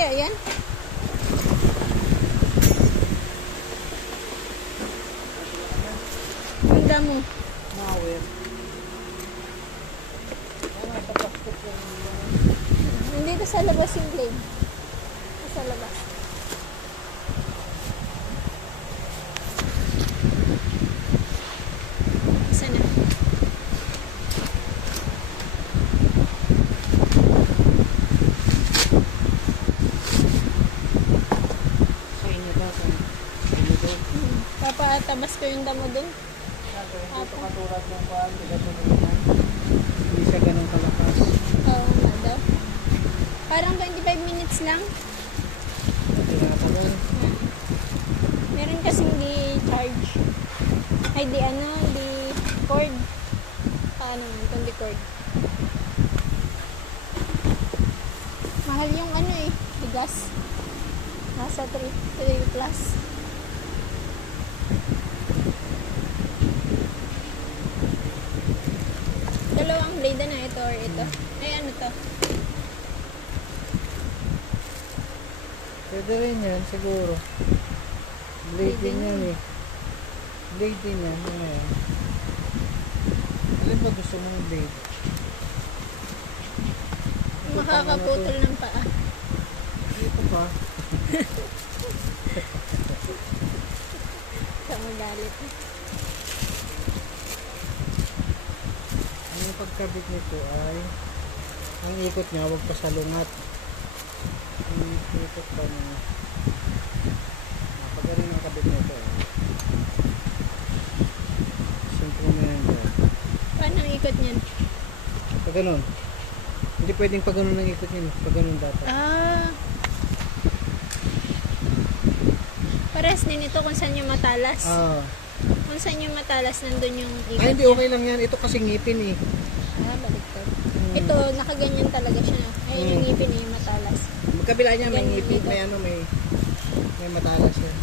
kaya yan? Ang damo. Mawir. Nandito sa labas yung blade. Sa labas. Isa na. Sa inyo ba? Sa inyo ba? Papatabas ko yung damo dun. Ito katulad ng paan. Hindi siya ganun kalakas. Oo nga daw. Parang 25 minutes lang. Tinatagal. Meron kasing di-charge. Ay, di cord. Paano nga, itong di cord. Mahal yung bigas. Nasa 3 plus. Dalawang blade na ito or ito. Ay, ano to? Pwede rin yan siguro. Blade din yan eh. Blade din yan. Ano yan? Alin ba gusto mong blade? Makakaputol ng paa. Dito pa. Sa magalit. Ang pagkabit nito ay ang ikot niya huwag pa salungat. Ang ikot pa niya. Pagaling ang kabit nito. Simple mo yan dyan. Paano ang ikot niyan? Pag ganun. Hindi pwedeng pag ganun ang ikot niya. Pag ganun dapat. Pares din ito kung saan yung matalas. Ah. Kung saan yung matalas, nandun yung ikot Ay, hindi niya. okay lang yan. Ito kasi ngipin eh. Baliktad. Ito, nakaganyan talaga siya. Ayun yung ngipin yung matalas. Magkabila niya may Ganyan ngipin, dito. may matalas yan.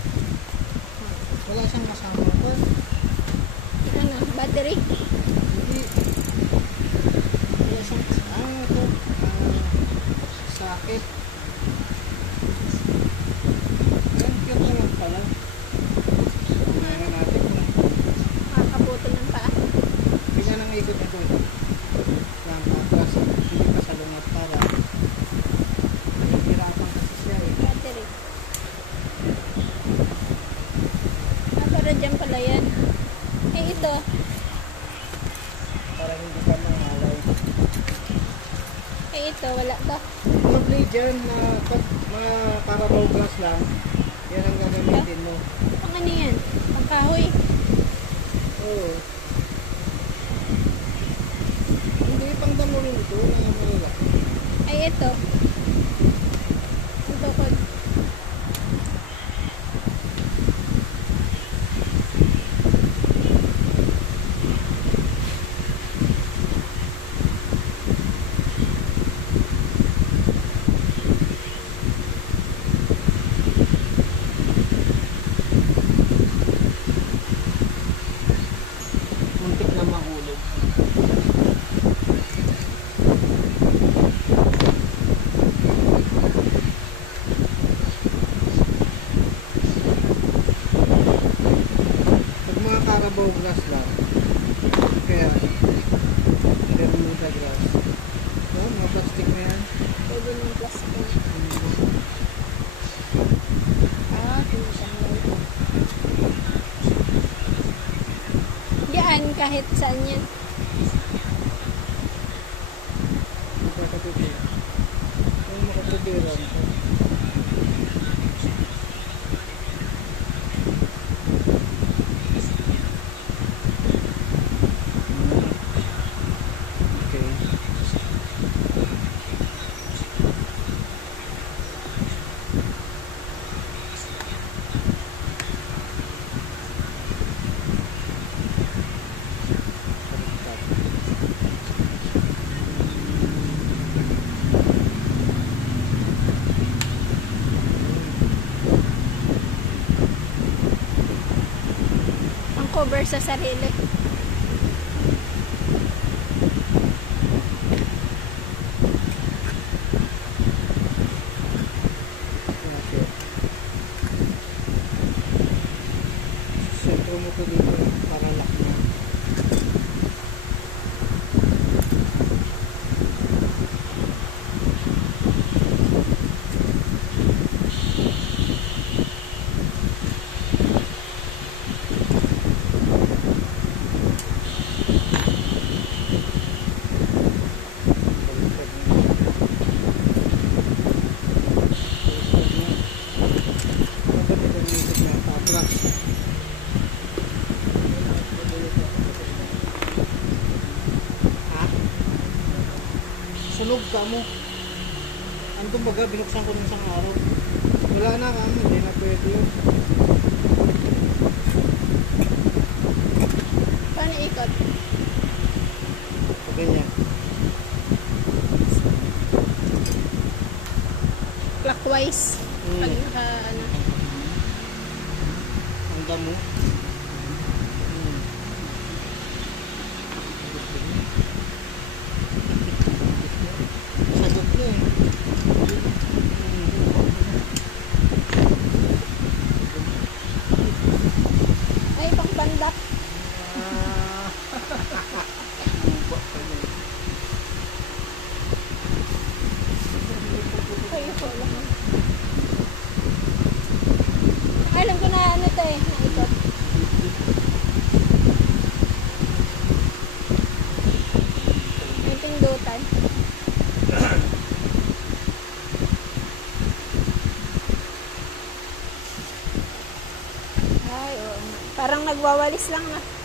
Wala siyang kasama pa. Ano, battery? Hindi. Wala siyang ito. Sakit. Yan, cute lang pala. Kumain natin na. Makakaputol ng paa. Tingnan ang ikot nito. Yan, patras. Hindi pa salungat para. Hirapan kasi siya eh. Battery. Para dyan pala yan. Eh, ito. Para hindi ka mangalay. Eh, ito. Wala ba? Mga blade dyan na pag mga para raw glass lang, yan ang gagamitin mo. Pang ano yan? Pang kahoy. Oo. Hindi pang damo rin ito na malala. Ay, ito. Ito ko. Muntik na mahulog. Pag mga Carabao glass lang, kaya Bermuda glass. Oo, mga plastic na yan. Pwede ng plastic. Tumatanggal. Diyan, kahit saan yan. Makakatipid. Yung makatibiran. Okay. Ang cover sa sarili. nasunog ka mo. Ano baga, binuksan ko ng isang araw. Wala na ka mo, hindi na pwede yun. Paano ikot? So, ganyan. Clockwise. Pag naka, ano. Ang damo. Sagot mo eh. Ay, pang pandak. Ay, ito lang. Alam ko na ano to eh, naikot. May pindutan. Ay, oo. Parang nagwawalis lang na.